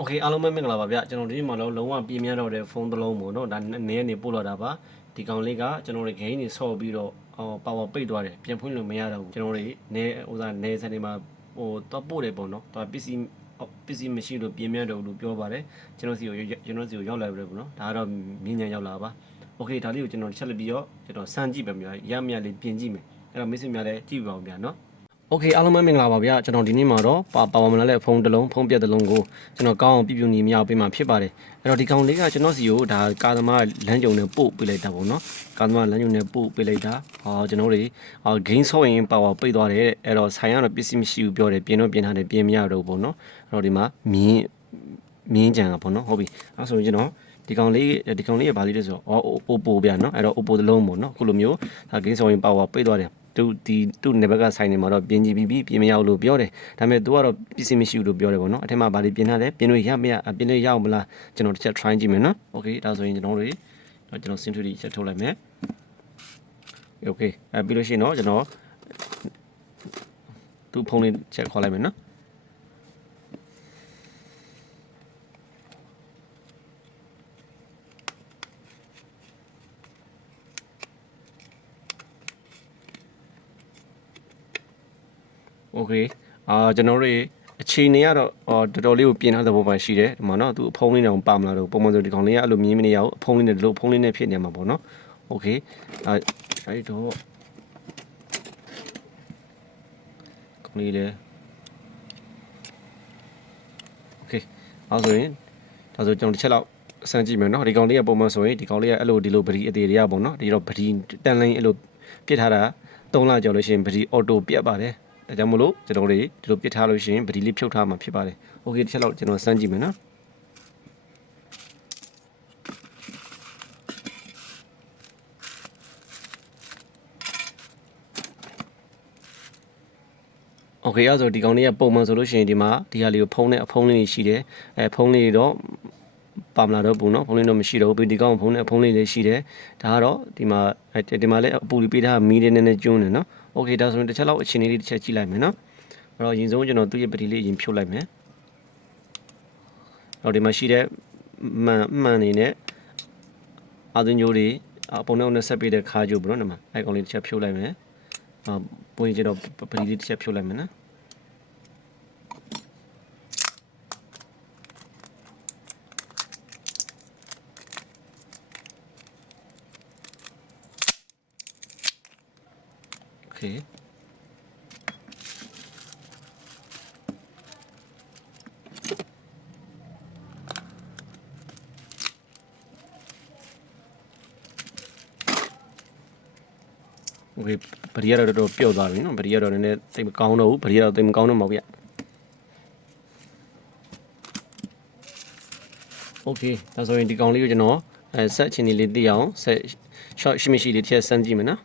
โอเคအားလုံးပဲမင်္ဂလာပါဗျကျွန်တော်ဒီနေ့မှတော့လုံးဝပြင်းပြတော့တဲ့ဖုန်းတစ်လုံးပေါ့နော်ဒါနည်းနေပို့လာတာပါဒီကောင်လေးကကျွန်တော်တို့ gain တွေဆော့ပြီးတော့ဟော power ပိတ်သွားတယ်ပြန်ဖွင့်လို့မရတော့ဘူးကျွန်တော်တို့နေဥစားနေစနေမှာဟိုတော့ပို့တယ်ပေါ့နော်ဒါ PC PC မရှိလို့ပြင်းပြတော့လို့ပြောပါတယ်ကျွန်တော်စီကိုကျွန်တော်စီကိုရောက်လာပြီပေါ့နော်ဒါကတော့မြင်းညံရောက်လာပါโอเคဒါလေးကိုကျွန်တော်ချက်လက်ပြီးတော့ကျွန်တော်စမ်းကြည့်ပါများရမရလေးပြင်ကြည့်မယ်အဲ့တော့မိတ်ဆွေများလည်းကြည့်ပါဦးဗျာနော် โอเคအားလုံးပဲမင်္ဂလာပါဗျာကျွန်တော်ဒီနေ့မှာတော့ပါပါဝါမလာတဲ့ဖုန်းတစ်လုံးဖုန်းပြက်တစ်လုံးကိုကျွန်တော်ကောင်းအောင်ပြပြနေမြောက်ပေးမှာဖြစ်ပါတယ်အဲ့တော့ဒီကောင်လေးကကျွန်တော်စီကိုဒါကာသမားလမ်းကြုံနဲ့ပို့ပေးလိုက်တာပေါ့နော်ကာသမားလမ်းကြုံနဲ့ပို့ပေးလိုက်တာဟောကျွန်တော်တွေဟော gain ဆော့ရင်ပါဝါပိတ်သွားတယ်တဲ့အဲ့တော့ဆိုင်ကတော့ပစ္စည်းမရှိဘူးပြောတယ်ပြင်တော့ပြင်ထားတယ်ပြင်မရတော့ဘူးပေါ့နော်အဲ့တော့ဒီမှာမြင်းမြင်းကြံကပေါ့နော်ဟုတ်ပြီအဲ့ဆိုရင်ကျွန်တော်ဒီကောင်လေးဒီကောင်လေးရပါလိမ့်လဲဆိုတော့အော် Oppo ဗျာနော်အဲ့တော့ Oppo တစ်လုံးပေါ့နော်အခုလိုမျိုးဒါ gain ဆော့ရင်ပါဝါပိတ်သွားတယ် သူဒီသူ့နေဘက်ကဆိုင်နေမှာတော့ပြင်ကြည့်ပြီးပြီပြင်မရဘူးလို့ပြောတယ်ဒါပေမဲ့ तू ကတော့ပစ္စည်းမရှိဘူးလို့ပြောတယ်ပေါ့နော်အထက်မှာဗာလေးပြင်ထားတယ်ပြင်လို့ရမရပြင်လို့ရအောင်မလားကျွန်တော်တစ်ချက် try ကြည့်မယ်နော် okay ဒါဆိုရင်ကျွန်တော်တို့တော့ကျွန်တော် century ချက်ထုတ်လိုက်မယ် okay အဲပြီးလို့ရှိရင်တော့ကျွန်တော်သူ့ဖုန်းလေးချက်ခေါ်လိုက်မယ်နော် โอเคအာကျွန်တော်တို့အခြေအနေကတော့အော်တော်တော်လေးကိုပြင်ထားတဲ့ပုံမှန်ရှိတယ်ဒီမှာနော်သူအဖုံးလေးတောင်ပါမလာတော့ပုံမှန်ဆိုဒီကောင်လေးကအဲ့လိုမြင်းမနေရအောင်အဖုံးလေးနဲ့ဒီလိုဖုံးလေးနဲ့ဖြစ်နေမှာပေါ့နော်โอเคအာအဲ့တော့ကောင်လေးလေโอเคအဲ့ဆိုရင်ဒါဆိုကျွန်တော်တစ်ချက်လောက်စမ်းကြည့်မယ်နော်ဒီကောင်လေးကပုံမှန်ဆိုရင်ဒီကောင်လေးကအဲ့လိုဒီလိုပဒီအသေးတွေကပေါ့နော်ဒီတော့ပဒီတန်လိုင်းအဲ့လိုပြစ်ထားတာ3လကျော်လို့ရှိရင်ပဒီအော်တိုပြတ်ပါတယ် ဒါကြောင့်မလို့ကျွန်တော်တို့ဒီလိုပြစ်ထားလို့ရှိရင်ပဒီလေးဖြုတ်ထားမှာဖြစ်ပါတယ်โอเคတစ်ချက်လောက်ကျွန်တော်စမ်းကြည့်မယ်နော်โอเคအဲ့ဆိုဒီကောင်လေးကပုံမှန်ဆိုလို့ရှိရင်ဒီမှာဒီဟာလေးကိုဖုံးနဲ့အဖုံးလေးတွေရှိတယ်အဲဖုံးလေးတွေတော့ ပါမလာတော့ဘူးเนาะဖုံးလေးတော့မရှိတော့ဘူးဒီကောင်ဖုံးနဲ့အဖုံးလေးတွေရှိတယ်ဒါကတော့ဒီမှာဒီမှာလည်းအပူလေးပေးထားမီးလေးနည်းနည်းကျွန်းတယ်เนาะโอเคဒါဆိုရင်တစ်ချက်လောက်အချင်းလေးတစ်ချက်ကြည့်လိုက်မယ်เนาะအဲ့တော့အရင်ဆုံးကျွန်တော်သူ့ရဲ့ပတိလေးအရင်ဖြုတ်လိုက်မယ်အဲ့တော့ဒီမှာရှိတဲ့မှန်မှန်နေနဲ့အာသွင်းညိုးတွေအပုံနဲ့ဆက်ပေးတဲ့ခါကြိုးပေါ့နော်ဒီမှာအဲ့ကောင်လေးတစ်ချက်ဖြုတ်လိုက်မယ်အာပွင့်ကျတော့ပတိလေးတစ်ချက်ဖြုတ်လိုက်မယ်နော် โอเคโอเคပရိယာတော့တော်တော်ပြုတ်သွားပြီနော်ပရိယာတော့နည်းနည်းသိပ်မကောင်းတော့ဘူးပရိယာတော့သိပ်မကောင်းတော့မှာဗျโอเคဒါဆိုရင်ဒီကောင်လေးကိုကျွန်တော်အဲဆက်ချင်းလေးသိအောင်ဆက် short ရှိမရှိလေးတစ်ချက်စမ်းကြည့်မယ်နော်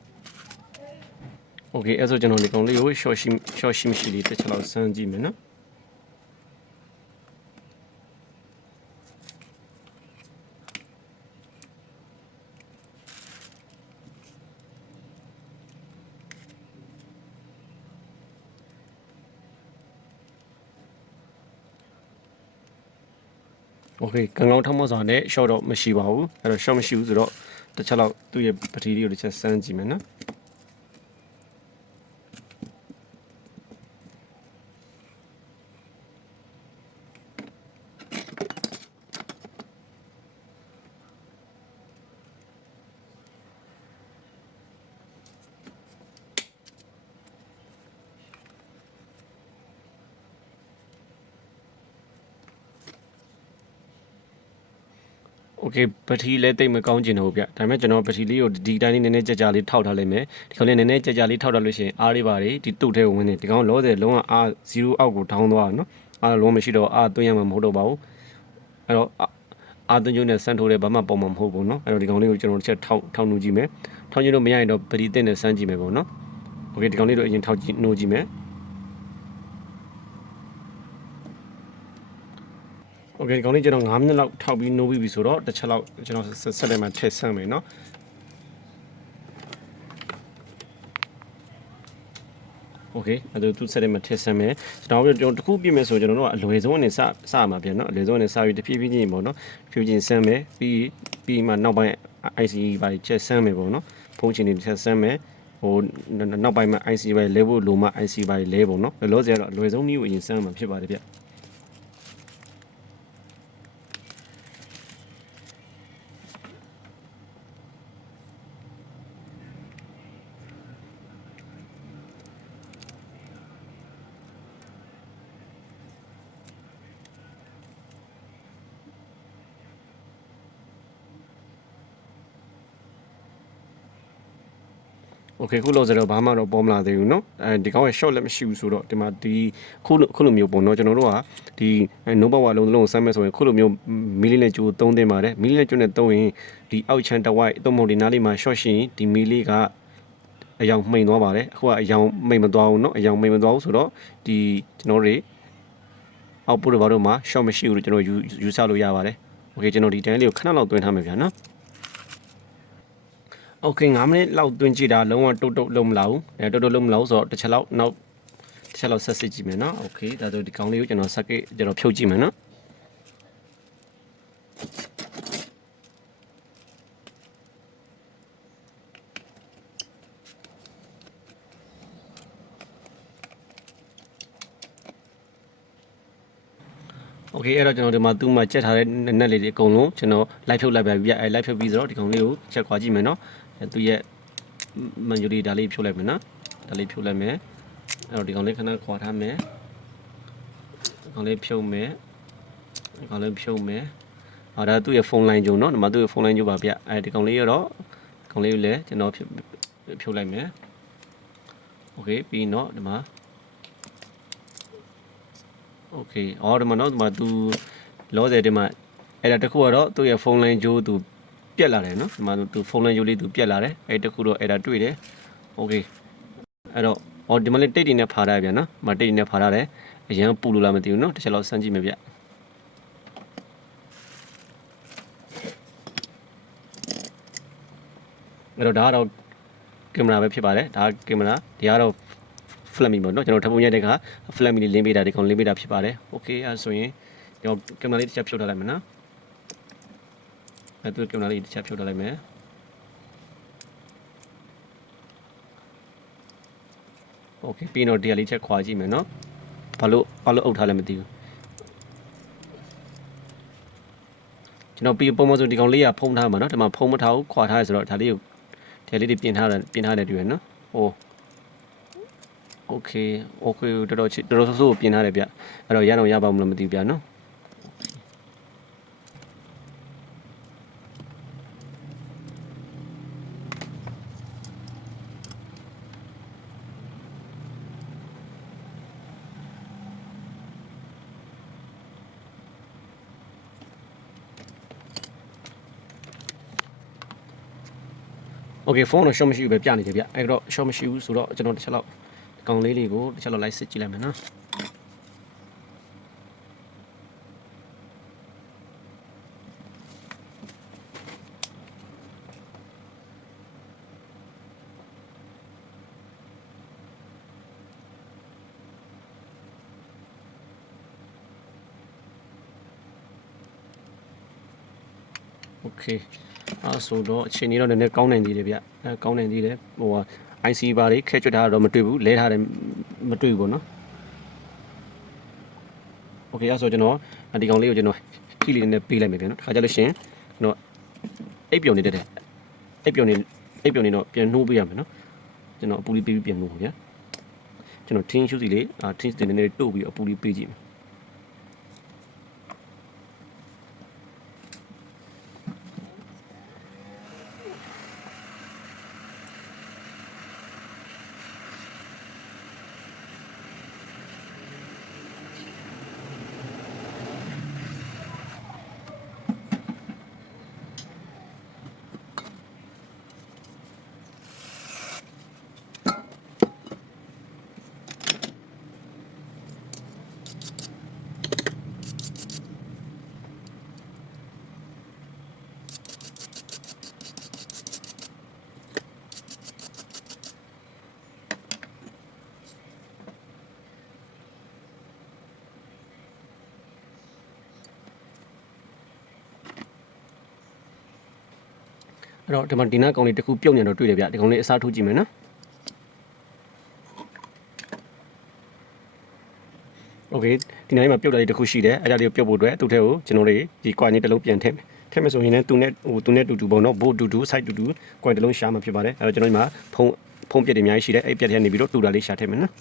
โอเคအဲ့ဆိုကျွန်တော်ဒီကောင်လေးကို short ရှိ short ရှိမရှိလေးတစ်ချက်လောက်စမ်းကြည့်မယ်နော်โอเคကံကောင်းထမစွာနဲ့ short တော့မရှိပါဘူးအဲ့တော့ short မရှိဘူးဆိုတော့တစ်ချက်လောက်သူ့ရဲ့ပတိလေးကိုတစ်ချက်စမ်းကြည့်မယ်နော် โอเคပထီလည်းတိတ်မကောင်းကျင်တော့ဘူးဗျဒါပေမဲ့ကျွန်တော်ပထီလေးကိုဒီတိုင်းလေးနည်းနည်းကြကြလေးထောက်ထားလိုက်မယ်ဒီကောင်လေးနည်းနည်းကြကြလေးထောက်ထားလို့ရှိရင်အားလေးပါတွေဒီတုတ်ထဲကိုဝင်နေဒီကောင်လောဆယ်လုံးဝအား0အောက်ကိုထောင်းသွားတာနော်အားလုံးမရှိတော့အားသွင်းရမှာမဟုတ်တော့ပါဘူးအဲ့တော့အားသွင်းကျုံနဲ့ဆန်းထိုးတဲ့ဘာမှပုံမှာမဟုတ်ဘူးနော်အဲ့တော့ဒီကောင်လေးကိုကျွန်တော်တစ်ချက်ထောက်ထောက်နှူးကြည့်မယ်ထောက်ကြည့်လို့မရရင်တော့ပထီတင်နဲ့ဆန်းကြည့်မယ်ပေါ့နော်โอเคဒီကောင်လေးတော့အရင်ထောက်ကြည့်နှိုးကြည့်မယ် โอเคဒီကောင်လေးကျွန်တော်9မိနစ်လောက်ထောက်ပြီးနိုးပြီးပြီဆိုတော့တစ်ချက်လောက်ကျွန်တော်ဆက်ဆက်လိုက်မှထည့်ဆန်းမယ်เนาะโอ โอเคအဲ့ဒါသူစက်ထဲမှာထည့်ဆမ်းမယ်ကျွန်တော်တို့ကျွန်တော်တစ်ခုပြမယ်ဆိုကျွန်တော်တို့ကအလွယ်ဆုံးအနေစစမှာပြန်เนาะအလွယ်ဆုံးအနေစပြီးတဖြည်းဖြည်းချင်းပေါ့เนาะဖြည်းဖြည်းချင်းဆမ်းမယ်ပြီးပြီးမှနောက်ပိုင်း IC ပါချက်ဆမ်းမယ်ပေါ့เนาะဖုန်းချင်တွေချက်ဆမ်းမယ်ဟိုနောက်ပိုင်းမှာ IC ပါလဲဖို့လိုမှ IC ပါလဲပေါ့เนาะလောလောဆယ်ကတော့အလွယ်ဆုံးနည်းကိုအရင်ဆမ်းမှာဖြစ်ပါတယ်ဗျ โอเคခုလို့ဆိုတော့ဘာမှတော့ပေါ်မလာသေးဘူးเนาะအဲဒီကောင်ရဲ့ short လည်းမရှိဘူးဆိုတော့ဒီမှာဒီခုလိုခုလိုမျိုးပုံเนาะကျွန်တော်တို့ကဒီ no power လုံးလုံးကိုစမ်းမဲ့ဆိုရင်ခုလိုမျိုးမီလီနဲ့ကျိုးသုံးတင်ပါတယ်မီလီနဲ့ကျိုးနဲ့သုံးရင်ဒီအောက်ချမ်းတစ်ဝိုက်သုံးမဟုတ်ဒီနားလေးမှာ short ရှိရင်ဒီမီလီကအယောင်မှိန်သွားပါတယ်အခုကအယောင်မှိန်မသွားဘူးเนาะအယောင်မှိန်မသွားဘူးဆိုတော့ဒီကျွန်တော်တွေအောက်ပို့တွေဘာလို့မှာ short မရှိဘူးလို့ကျွန်တော်ယူယူဆလို့ရပါတယ်โอเคကျွန်တော်ဒီတန်းလေးကိုခဏလောက်တွင်းထားမယ်ဗျာနော် โอเค9မိနစ်လောက်တွင်းကြည့်တာလုံးဝတုတ်တုတ်လုံးမလာဘူးအဲတုတ်တုတ်လုံးမလာဘူးဆိုတော့တစ်ချက်လောက်နောက်တစ်ချက်လောက်ဆက်စစ်ကြည့်မယ်နော်โอเคဒါဆိုဒီကောင်လေးကိုကျွန်တော်ဆက်ကစ်ကျွန်တော်ဖြုတ်ကြည့်မယ်နော်โอเคအဲ့တော့ကျွန်တော်ဒီမှာသူ့မှာချက်ထားတဲ့နက်လေးတွေအကုန်လုံးကျွန်တော်လိုက်ဖြုတ်လိုက်ပါပြီအဲလိုက်ဖြုတ်ပြီးဆိုတော့ဒီကောင်လေးကိုချက်ခွာကြည့်မယ်နော်အဲ သူ့ရဲ့မန်ဂျူရီဒါလေးဖြုတ်လိုက်မယ်နော်ဒါလေးဖြုတ်လိုက်မယ်အဲ့တော့ဒီကောင်လေးခဏခွာထားမယ်ဒီကောင်လေးဖြုတ်မယ်ဒီကောင်လေးဖြုတ်မယ်ဟာဒါသူ့ရဲ့ဖုန်းလိုင်းကြုံနော်ဒီမှာသူ့ရဲ့ဖုန်းလိုင်းကြုံပါဗျအဲဒီကောင်လေးရတော့ဒီကောင်လေးကိုလည်းကျွန်တော်ဖြုတ်ဖြုတ်လိုက်မယ်โอเคပြီးတော့ဒီမှာ โอเคအော်ဒီမှာတော့ဒီမှာ तू လောဆယ်ဒီမှာအဲ့ဒါတခုကတော့သူ့ရဲ့ဖုန်းလိုင်းကြိုး तू ပြက်လာတယ်နော်ဒီမှာ तू ဖုန်းလိုင်းကြိုးလေး तू ပြက်လာတယ်အဲ့တခုတော့အဲ့ဒါတွေ့တယ်โอเคအဲ့တော့အော်ဒီမှာလေးတိတ်တိနဲ့ဖာထားပြန်နော်မတိတ်တိနဲ့ဖာထားတယ်အရန်ပူလို့လားမသိဘူးနော်တစ်ချက်လောက်စမ်းကြည့်မယ်ဗျအဲ့တော့ဒါကတော့ကင်မရာပဲဖြစ်ပါတယ်ဒါကင်မရာဒီကတော့ Flammy ပေါ့နော်ကျွန်တော်ထပ်ပုံရိုက်တဲ့အခါ Flammy လေးလင်းပေးတာဒီကောင်လင်းပေးတာဖြစ်ပါတယ်။ Okay အဲဆိုရင်ကျွန်တော်ကင်မရာလေးတစ်ချက်ဖြုတ်ထားလိုက်မယ်နော်။ အဲသူကင်မရာလေးတစ်ချက်ဖြုတ်ထားလိုက်မယ်။ Okay ပြီးတော့ဒီဟာလေးချက်ခွာကြည့်မယ်နော်။ဘာလို့ဘာလို့အုပ်ထားလဲမသိဘူး။ကျွန်တော်ပြီးပုံမှန်ဆိုဒီကောင်လေးကဖုံးထားမှာနော်ဒီမှာဖုံးမထားဘူးခွာထားရဆိုတော့ဒါလေးကိုဒီလေးတွေပြင်ထားတယ်ပြင်ထားတယ်တွေ့ရနော်။ဟို โอเคโอเคတော်တော်ချစ်တော်တော်ဆိုးဆိုးပြင်ထားတယ်ဗျအဲ့တော့ရအောင်ရပါမလို့မသိဘူးဗျနော်โอเ คဖုန်းတော့ short မရှိဘူးပဲပြနေတယ်ဗျအဲ့တော့ short မရှိဘူးဆိုတော့ကျွန်တော်တစ်ချက်လောက်ကောင်လေးလေးကိုတစ်ချက်လောက်လိုက်စစ်ကြည့်လိုက်မယ်နော်โอเค အဲဆိုတော့အချိန်ကြီးတော့နည်းနည်းကောင်းနိုင်သေးတယ်ဗျအဲကောင်းနိုင်သေးတယ်ဟိုဟာ IC ဘာတွေခဲကျွတ်ထားတာတော့မတွေ့ဘူးလဲထားတယ်မတွေ့ဘူးပေါ့နော်โอเคအဲဆိုကျွန်တော်ဒီကောင်လေးကိုကျွန်တော်ခီလေးနဲ့ပေးလိုက်မယ်ပြန်နော်ခါကြလို့ရှင်ကျွန်တော်အိပ်ပြုံနေတဲ့အိပ်ပြုံနေအိပ်ပြုံနေတော့ပြန်နှိုးပေးရမယ်နော်ကျွန်တော်အပူလေးပေးပြီးပြန်နှိုးပါဗျာကျွန်တော်ထင်းရှုစီလေးအာထင်းစတင်နေနေတို့ပြီးအပူလေးပေးကြည့်မယ် အဲ့တော့ဒီမှာဒီနားကောင်လေးတစ်ခုပြုတ်နေတော့တွေ့တယ်ဗျဒီကောင်လေးအစားထိုးကြည့်မယ်နော်โอเคဒီနားလေးမှာပြုတ်တာလေးတစ်ခုရှိတယ်အဲ့ဒါလေးကိုပြုတ်ဖို့အတွက်သူ့ထဲကိုကျွန်တော်တို့ဒီ coin လေးတစ်လုံးပြန်ထည့်မယ်ထည့်မယ်ဆိုရင်လည်းသူနဲ့ဟိုသူနဲ့တူတူပေါ့နော်ဘို့တူတူ site တူတူ coin တစ်လုံးရှာမှာဖြစ်ပါတယ်အဲ့တော့ကျွန်တော်ဒီမှာဖုံးဖုံးပြက်တွေအများကြီးရှိတယ်အဲ့ပြက်တွေကနေပြီးတော့တူတာလေးရှာထည့်မယ်နော်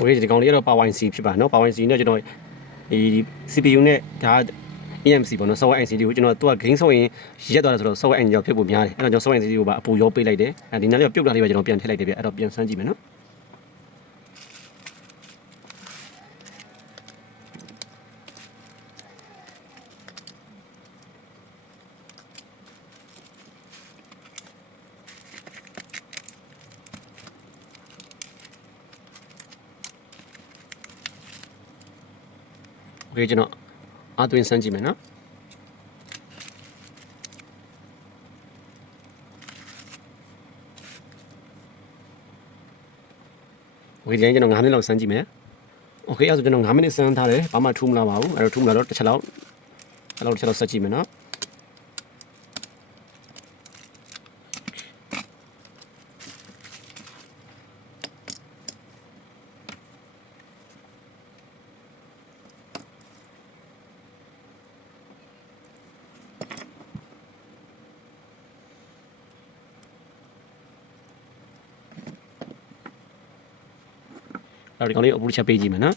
โอเคဒီကောင်လေးကတော့ Power IC ဖြစ်ပါเนาะ Power IC နဲ့ကျွန်တော်ဒီ CPU နဲ့ဒါ EMC ပေါ့နော် software IC ကိုကျွန်တော်သူက gain ဆောက်ရင်ရက်သွားတယ်ဆိုတော့ software IC ရောက်ဖြစ်ဖို့များတယ်အဲ့တော့ကျွန်တော် software IC ကိုပါအပူရောပေးလိုက်တယ်အဲဒီနားလေးကပြုတ်တာလေးပဲကျွန်တော်ပြန်ထည့်လိုက်တယ်ဗျအဲ့တော့ပြန်ဆန်းကြည့်မယ်နော် โอเคကျွန်တော်အသွင်းစမ်းကြည့်မယ်နော်โอเคဒီတိုင်းကျွန်တော်9မိနစ်လောက်စမ်းကြည့်မယ်โอเคအဲ့ဒါဆိုကျွန်တော်9မိနစ်စမ်းထားတယ်ဘာမှထူးမလာပါဘူးအဲ့တော့ထူးမလာတော့တစ်ချက်လောက်အဲ့လောက်တစ်ချက်လောက်ဆက်ကြည့်မယ်နော် တော့ဒီကောင်လေးအပူတစ်ချက်ပေးကြည့်မယ်နော်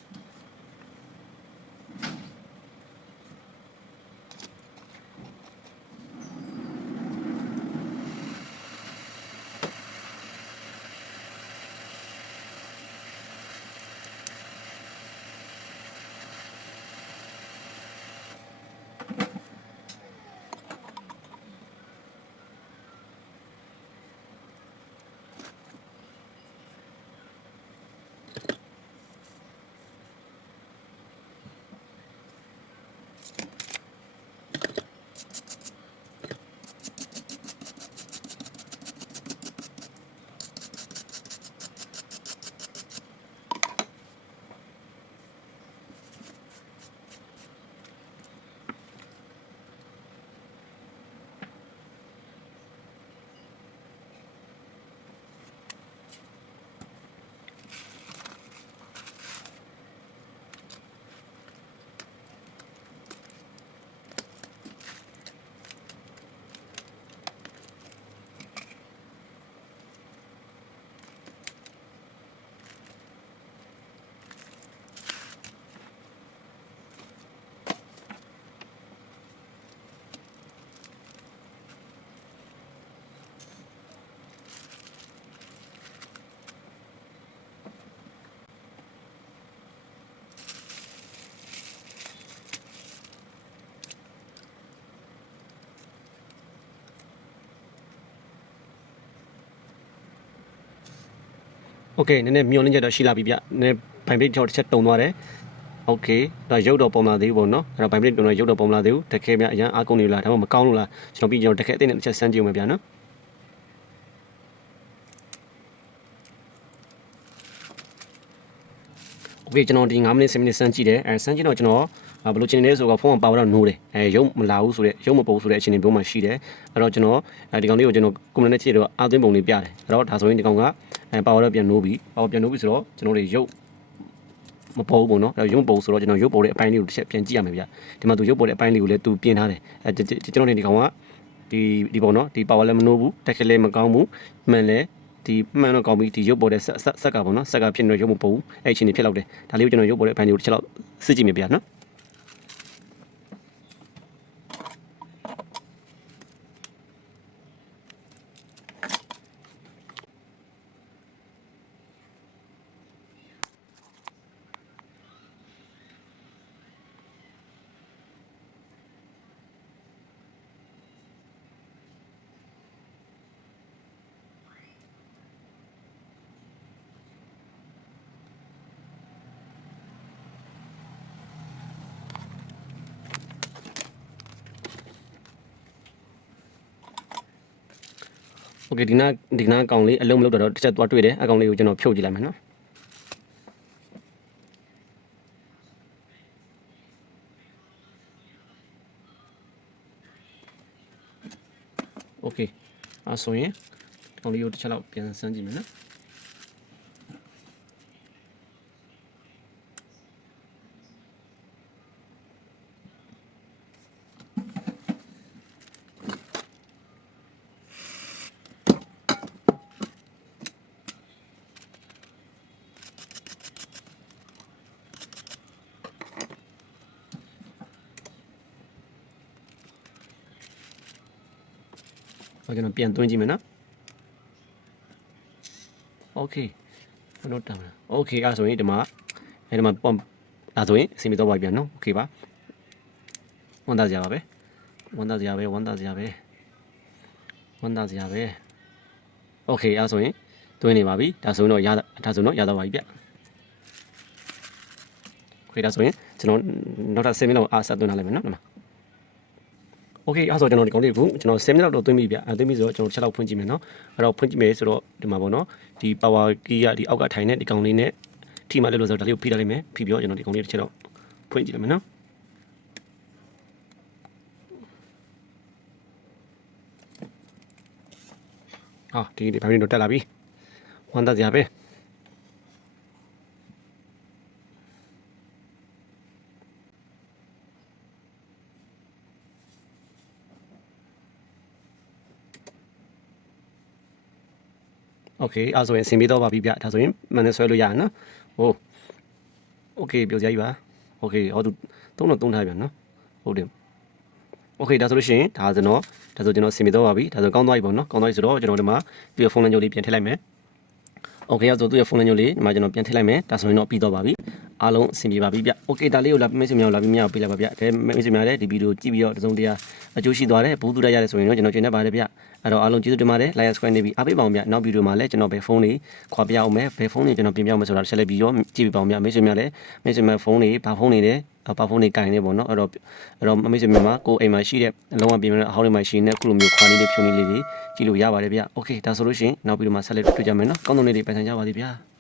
โอเคနည်းနည်းမျောလင်းချက်တော့ရှိလာပြီဗျနည်းဘိုင်ဘရိတ်တော့တစ်ချက်တုံသွားတယ်โอเคဒါရုပ်တော့ပုံလာသေးဘူးပေါ့နော်အဲ့တော့ဘိုင်ဘရိတ်တုံတော့ရုပ်တော့ပုံလာသေးဘူးတကယ်ဗျအရန်အားကုန်နေလားဒါမှမကောင်းလို့လားကျွန်တော်ပြီးကျွန်တော်တကယ်အသိနဲ့တစ်ချက်စမ်းကြည့်အောင်မယ်ဗျနော်โอเคကျွန်တော်ဒီ9မိနစ်10မိနစ်စမ်းကြည့်တယ်အဲစမ်းကြည့်တော့ကျွန်တော်ဘယ်လိုချင်နေလဲဆိုတော့ဖုန်းကပါဝါတော့နိုးတယ်အဲရုပ်မလာဘူးဆိုတော့ရုပ်မပုံဆိုတဲ့အခြေအနေမျိုးမှရှိတယ်အဲ့တော့ကျွန်တော်ဒီကောင်လေးကိုကျွန်တော်ကွန်မန်နဲ့ချစ်တော့အာသွင်းပုံလေးပြတယ်အဲ့တော့ဒါဆိုရင်ဒီကောင်က အဲပါဝါတော့ပြန်နိုးပြီပါဝါပြန်နိုးပြီဆိုတော့ကျွန်တော်တို့ရုပ်မပေါ်ဘူးပေါ့နော်အဲ့တော့ရုပ်ပေါ်ဆိုတော့ကျွန်တော်ရုပ်ပေါ်တဲ့အပိုင်းလေးကိုတစ်ချက်ပြန်ကြည့်ရမယ်ဗျဒီမှာသူရုပ်ပေါ်တဲ့အပိုင်းလေးကိုလည်းသူပြင်ထားတယ်အဲကျွန်တော်နေဒီကောင်ကဒီဒီပေါ့နော်ဒီ power လည်းမနိုးဘူးတက်ခက်လည်းမကောင်းဘူးမှန်လဲဒီမှန်တော့ကောင်းပြီဒီရုပ်ပေါ်တဲ့ဆက်ဆက်ကပေါ့နော်ဆက်ကဖြစ်နေရုပ်မပေါ်ဘူးအဲ့အချိန်ကြီးဖြစ်လောက်တယ်ဒါလေးကိုကျွန်တော်ရုပ်ပေါ်တဲ့အပိုင်းလေးကိုတစ်ချက်လောက်စစ်ကြည့်မယ်ဗျနော် โอเคဒီနာဒီနာအကောင်လေးအလုံးမလုပ်တော့တစ်ချက်သွားတွေ့တယ်အကောင်လေးကိုကျွန်တော်ဖြုတ်ကြည့်လိုက်မယ်နော်โอเคအဲဆိုရင်ဒီကောင်လေးကိုတစ်ချက်လောက်ပြန်ဆန်းကြည့်မယ်နော် ကျွန်တော်ပြန်သွင်းကြည့်မယ်နော် Okay ဘယ်လိုတောင်းလဲ Okay အဲ့ဆိုရင်ဒီမှာအဲ့ဒီမှာပေါ့အဲ့ဆိုရင်အစီအမီတော့ပါပြန်နော် Okay ပါဝန်သားစရာပါပဲဝန်သားစရာပဲဝန်သားစရာပဲဝန်သားစရာပဲ Okay အဲ့ဆိုရင်သွင်းနေပါပြီဒါဆိုရင်တော့ရဒါဆိုတော့ရတော့ပါပြီဗျ Okay ဒါဆိုရင်ကျွန်တော်နောက်ထပ်7မိနစ်လောက်အားဆက်သွင်းထားလိုက်မယ်နော်ဒီမှာ โอเคအဲ့ဆိုကျွန်တော်ဒီကောင်လေးကိုကျွန်တော်10မိနစ်လောက်တော့သွင်းပြီဗျအဲသွင်းပြီဆိုတော့ကျွန်တော်ချက်လောက်ဖွင့်ကြည့်မယ်နော်အဲ့တော့ဖွင့်ကြည့်မယ်ဆိုတော့ဒီမှာပေါ့နော်ဒီ power key ကဒီအောက်ကထိုင်နေဒီကောင်လေးနဲ့ထိမှလည်းလို့ဆိုတော့ဒါလေးကိုဖိထားလိုက်မယ်ဖိပြီးတော့ကျွန်တော်ဒီကောင်လေးတစ်ချက်တော့ဖွင့်ကြည့်လိုက်မယ်နော်ဟာဒီဒီဘာလို့တော့တက်လာပြီဝန်သားစရာပဲ okay အဲ့ဆိုရင်ဆင်ပေးတော့ပါပြီဗျဒါဆိုရင်မန်နဲ့ဆွဲလို့ရရနော်ဟို okay ပြောကြရပါ okay ဟောသူသုံးတော့သုံးထားပြန်နော်ဟုတ်တယ် okay ဒါဆိုလို့ရှိရင်ဒါဆိုတော့ဒါဆိုကျွန်တော်ဆင်ပေးတော့ပါပြီဒါဆိုကောင်းသွားပြီပေါ့နော်ကောင်းသွားပြီဆိုတော့ကျွန်တော်ဒီမှာသူ့ဖုန်းလမ်းညိုလေးပြန်ထည့်လိုက်မယ် okay အဲ့ဆိုသူ့ရဲ့ဖုန်းလမ်းညိုလေးဒီမှာကျွန်တော်ပြန်ထည့်လိုက်မယ်ဒါဆိုရင်တော့ပြီးတော့ပါပြီအားလုံးအဆင်ပြေပါပြီဗျ။ Okay ဒါလေးကိုလာမိတ်ဆွေများကိုလာပြီးများကိုပေးလိုက်ပါဗျ။ဒါမိတ်ဆွေများလည်းဒီဗီဒီယိုကြည့်ပြီးတော့တစုံတရာအကျိုးရှိသွားတဲ့ဘူးသူရရတယ်ဆိုရင်တော့ကျွန်တော်တင်နေပါတယ်ဗျ။အဲ့တော့အားလုံးကျေးဇူးတင်ပါတယ်။ Like and Subscribe နေပြီးအားပေးပါအောင်ဗျ။နောက်ဗီဒီယိုမှာလည်းကျွန်တော်ဘယ်ဖုန်းလေးခွာပြအောင်မယ်။ဘယ်ဖုန်းလေးကျွန်တော်ပြင်ပြအောင်မယ်ဆိုတာဆက်လက်ပြီးတော့ကြည့်ပြပါအောင်ဗျ။မိတ်ဆွေများလည်းမိတ်ဆွေများဖုန်းလေးဘာဖုန်းလေးလဲပါဖုန်းတွေကင်နေပေါ့နော်အဲ့တော့အဲ့တော့မိတ်ဆွေများမှာကိုအိမ်မှာရှိတဲ့အလုံးဝပြင်ပြတဲ့အဟောင်းတွေမှာရှိနေတဲ့ခုလိုမျိုးခွာနေတဲ့ဖြုံလေးလေးတွေကြည့်လို့ရပါတယ်ဗျ။ Okay ဒါဆိုလို့ရှိရင်နောက်ပြီးတော့မှဆက်လက်တွေ့ကြမယ်နော်။ကောင်းတဲ့နေ့တွေပိုင်ဆိုင်ကြပါသည်ဗျာ။